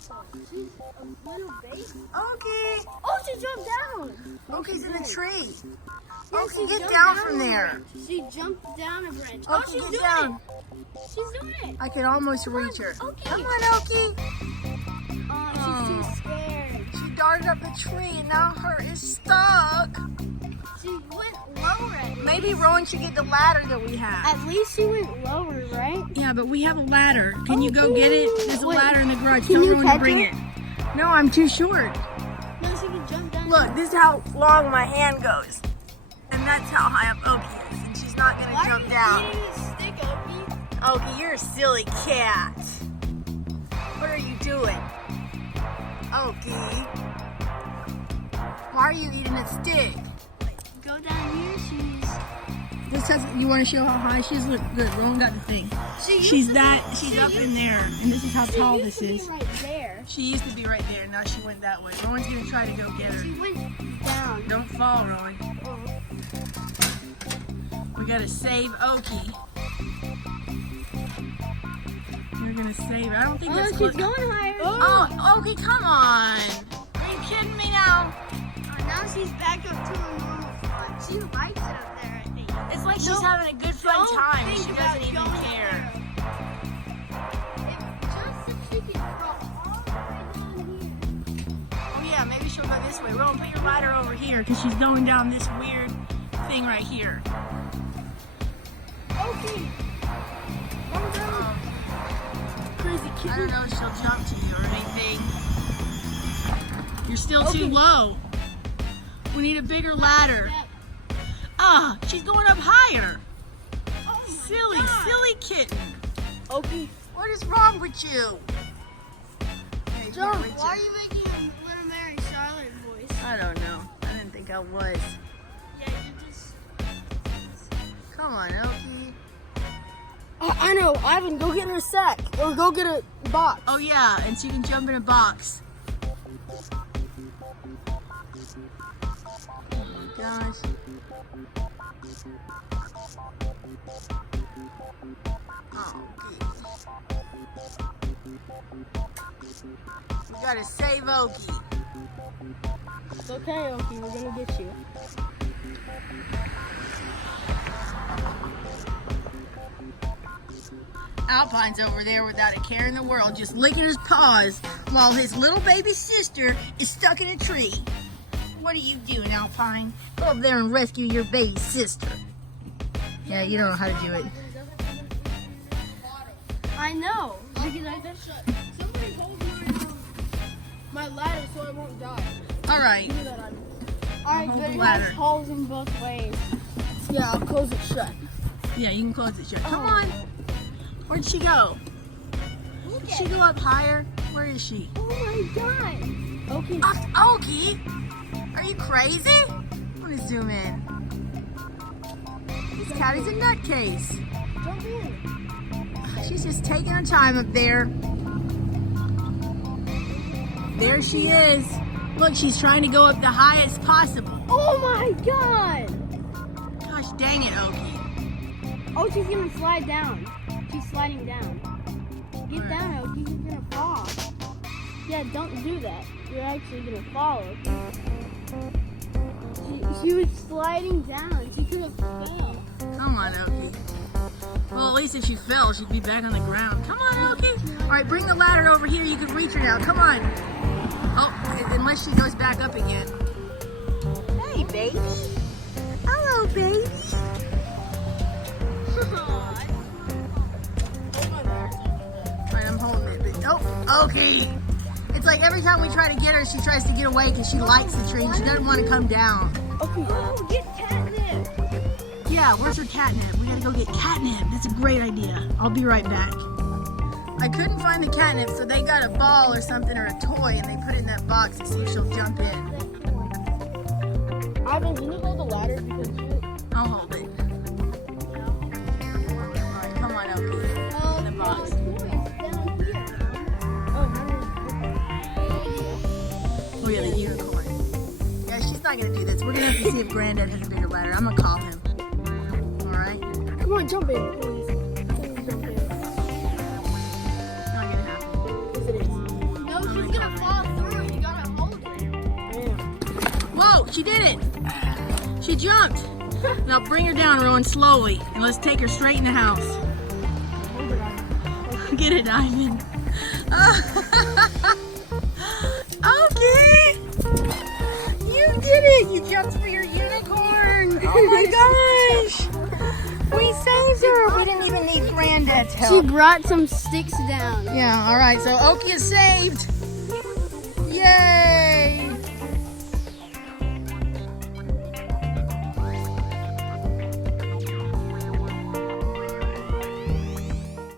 She's a little baby. Okay. Oh, she jumped down. Okie's in the tree. Yeah, Okie, she get jumped down from there. a branch. She jumped down a branch. Okie, Oh, she's get doing down. it. She's doing it. I can almost reach her. Okie. Come on, Okie. Oh, she's too scared. She darted up a tree and now her is stuck. She went lower at least. Maybe Rowan should get the ladder that we have. At least she went lower, right? Yeah, but we have a ladder. Can you go get it? There's a Wait, ladder in the garage. can Tell you Rowan to catch bring it? it. No, I'm too short. No, she can jump down. Look, this is how long my hand goes. And that's how high up Okie is. And she's not going to jump down. Why are you eating a stick, Okie? Okie, you're a silly cat. What are you doing? Okie. Why are you eating a stick? Go down here. This doesn't, you want to show how high she is? Look, good. Rowan got the thing. She's up in there. And this is how tall this is. Right there. She used to be right there. Now she went that way. Rowan's going to try to go get her. She went down. Don't fall, Rowan. We got to save Okie. We're going to save her. I don't think Oh, that's she's what... going higher. Oh, Okie, come on. Are you kidding me now? Now she's back up to her normal fun. She likes it up there, I think. It's like she's having a good fun time. Think She about doesn't even going up care. there. Just if she can crawl all the way down here. Oh yeah, maybe she'll go this way. Rowan, put your ladder over here because she's going down this weird thing right here. Okay. Crazy kid. I don't know if she'll jump to you or anything. You're still too low. We need a bigger ladder. Ah, she's going up higher. Oh, Silly kitten. Okie. What is wrong with you? Hey, John, here, why are Richard. you making a Little Mary Charlotte voice? I don't know. I didn't think I was. Yeah, you just... Come on, Okie. I know. Ivan, go get her a sack. Or go get a box. Oh yeah, and she can jump in a box. Oh my gosh. Oh, we gotta save Okie. It's okay, Okie. We're gonna get you. Alpine's over there without a care in the world, just licking his paws while his little baby sister is stuck in a tree. What are you doing, Alpine? Go up there and rescue your baby sister. Yeah, you don't know how to do it. I know. Because I just somebody hold my ladder so I won't die. All right. Alright, Hold but the it ladder. has holes in both ways. Yeah, I'll close it shut. Yeah, you can close it shut. Come on. Where'd she go? Did she go up higher? Where is she? Oh my god. Okay. Okie, are you crazy? I'm gonna zoom in. This cat is a nutcase. Jump in. She's just taking her time up there. There she is. Look, she's trying to go up the highest possible. Oh my god. Gosh dang it, Okie. Oh, she's gonna slide down. She's sliding down. Get down, Okie. You're gonna fall. Yeah, don't do that. You're actually gonna fall. She was sliding down. She could have fell. Come on, Okie. Well, at least if she fell, she'd be back on the ground. Come on, Okie. All right, bring the ladder over here. You can reach her now. Come on. Oh, unless she goes back up again. Hey, baby. Hello, baby. Alright, I'm holding it. But, oh, okay. It's like every time we try to get her, she tries to get away because she likes the tree and she doesn't want to come down. Okay. Oh, get catnip. Yeah, where's her catnip? We gotta go get catnip. That's a great idea. I'll be right back. I couldn't find the catnip, so they got a ball or something or a toy and they put it in that box to see if she'll jump in. Ivan, can you hold the ladder because I'll hold it. Alright, come on, Okie. In the box. Oh yeah, the unicorn. Yeah, she's not gonna do this. We're gonna have to see if Granddad has a bigger ladder. I'm gonna call him. Alright? Come on, jump in, please. Please jump in. It's not gonna happen. Yes, it is. No, She did it. She jumped. Now bring her down, Rowan, slowly, and let's take her straight in the house. Get it, Ivan. Okay. You did it. You jumped for your unicorn. Oh my gosh. We saved her. We didn't even need Granddad's help. She brought some sticks down. Yeah, all right. So Oki is saved.